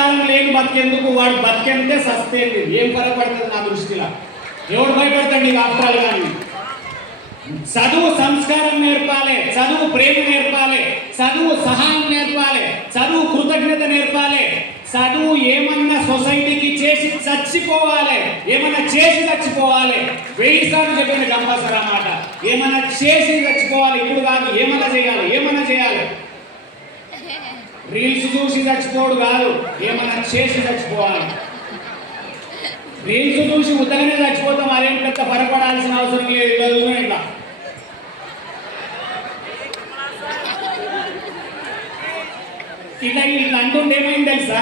లేని బతికేందుకు వాడు బతికెంతే సస్తేంది ఏం పరపడుతుంది నా దృష్టిలో. ఎవడు భయపడతాడు ఈ ఆఫ్రాలు కానీ. చదువు సంస్కారం నేర్పాలి, చదువు ప్రేమ నేర్పాలి, చదువు సహాయం నేర్పాలి, చదువు కృతజ్ఞత నేర్పాలి, చదువు ఏమన్నా సొసైటీకి చేసి చచ్చిపోవాలి, ఏమన్నా చేసి చచ్చిపోవాలి. 1000 సార్లు చెప్పింది కంపల్సరీ అన్నమాట. ఏమన్నా చేసి చచ్చిపోవాలి, ఇప్పుడు కాదు. ఏమన్నా చేయాలి, ఏమన్నా చేయాలి. రీల్స్ చూసి చచ్చిపోవడు కాదు, ఏమన్నా చేసి చచ్చిపోవాలి. రీల్స్ చూసి ఉత్తగానే చచ్చిపోతాం, అదేం పెద్ద పరపడాల్సిన అవసరం లేదు. ఇట్లా ఇట్లా ఇట్లా అంటుంటే ఏమైంది తెలుసా,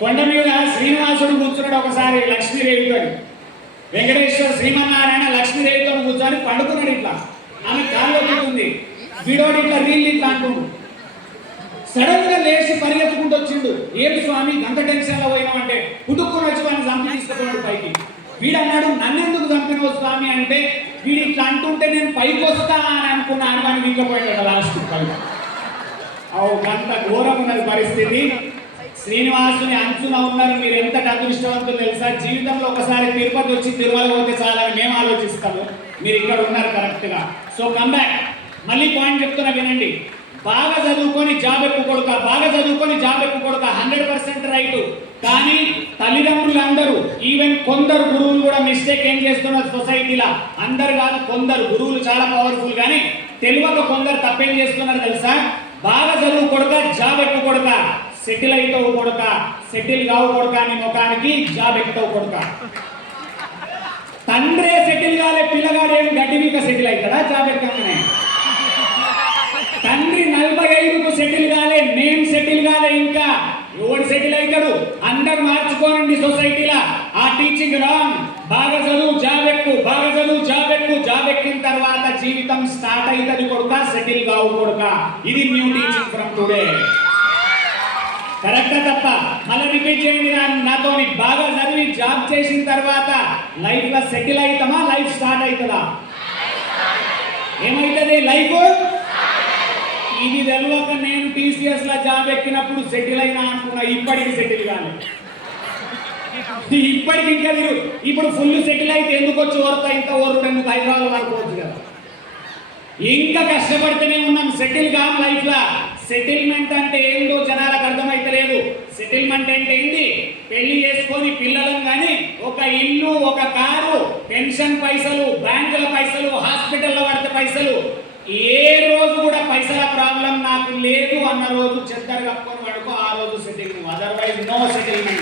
కొండ మీద శ్రీనివాసుడు కూర్చున్నాడు ఒకసారి లక్ష్మీదేవితో. వెంకటేశ్వర శ్రీమన్నారాయణ లక్ష్మీదేవితో కూర్చొని పండుకున్నాడు. ఇట్లా ఆమె కాళ్ళు ఉంటుంది, వీడోడు ఇట్లా రీల్ ఇట్లా అంటుండు. సడన్ గా లేచి పరిగెత్తుకుంటూ వచ్చిండు. ఏం స్వామి అంత టెన్షన్ లో పోయినామంటే, పుట్టుకుని వచ్చి వాడిని చంపి తీసుకుపోయాడు పైకి. వీడు అన్నాడు, నన్నెందుకు చంపినవు స్వామి అంటే, వీడు ఇట్లా అంటుంటే నేను పైకి వస్తా అని అనుకున్నాను అని వింకపోయాడు లాస్ట్ పైకి. అంత ఘోరం ఉన్నది పరిస్థితి. శ్రీనివాసుని అంచున ఉన్నారు. మీరు ఎంత అదృష్టవంతులు తెలుసా. జీవితంలో ఒకసారి తిరుపతి వచ్చి తిరుమల పోతే చాలని మేము ఆలోచిస్తాము, మీరు ఇక్కడ ఉన్నారు కరెక్ట్ గా. So come back. మళ్ళీ పాయింట్ చెప్తున్నా వినండి. బాగా చదువుకొని జాబ్ ఎక్కుకొడుక, బాగా చదువుకొని జాబ్ ఎక్కుకొడుక 100% రైట్. కానీ తల్లిదండ్రులు అందరూ, ఈవెన్ కొందరు గురువులు కూడా మిస్టేక్ ఏం చేస్తున్నారు సొసైటీలో. అందరు కాదు, కొందరు గురువులు చాలా పవర్ఫుల్, కానీ తెలియక కొందరు తప్పేం చేస్తున్నారు తెలుసా. బాగా చదువు కొడుక, జాబ్ ఎక్కువ కొడుక, సెటిల్ అవుతావు కొడుక, సెటిల్ కావు కొడుక అని ముఖానికి జాబ్ ఎక్కుతావు కొడుక. తండ్రే సెటిల్ కాలే, పిల్లగాడు ఏం గడ్డి మీక సెటిల్ అవుతాడా జాబ్ ఎక్కగానే. తండ్రి 45కు సెటిల్ కాలే, నేను సెటిల్ కాలే, ఇంకా ఎవడు సెటిల్ అవుతాడు. అందరు మార్చుకోనండి సొసైటీలో. ఆ టీచింగ్ రాంగ్. బాగా చదువు జాబ్ ఎక్కువ, బాగా చదువు జాబ్ ఎక్కువ, జాబ్ ఎక్కిన తర్వాత జీవితం స్టార్ట్ అవుతుంది కొడుక, సెటిల్ కావు కొడుక. ఇది న్యూ టీచింగ్ ఫ్రమ్ టుడే. కరెక్టా తప్ప? మళ్ళీ రిపీట్ చేయండి నాతోని. బాగా చదివి జాబ్ చేసిన తర్వాత లైఫ్ లో సెటిల్ అవుతామా, లైఫ్ స్టార్ట్ అవుతుందా? ఏమవుతుంది లైఫ్? ఇది తెలియక నేను టీసీఎస్ లో జాబ్ ఎక్కినప్పుడు సెటిల్ అయినా అనుకున్నా, ఇప్పటికి సెటిల్ కాదు. ఇప్పటికి ఇంకా ఇప్పుడు ఫుల్ సెటిల్ అయితే ఎందుకు వచ్చి ఓరుతా, ఇంత ఓరుడు ఎందుకు, హైదరాబాద్ వాడుకోవచ్చు కదా. ఇంకా కష్టపడితేనే ఉన్నాం, సెటిల్ కాం లైఫ్ లా. సెటిల్మెంట్ అంటే ఏందో జనాలకు అర్థమైతలేదు. సెటిల్మెంట్ అంటే ఏంటి? పెళ్లి చేసుకొని పిల్లలను కానీ, ఒక ఇల్లు, ఒక కారు, పెన్షన్ పైసలు, బ్యాంకుల పైసలు, హాస్పిటల్లో పడితే పైసలు. ఏ రోజు కూడా పైసల ప్రాబ్లం నాకు లేదు అన్న రోజు చెద్దరు కప్పుకొని పడుకో, ఆ రోజు సెటిల్. Otherwise no settlement.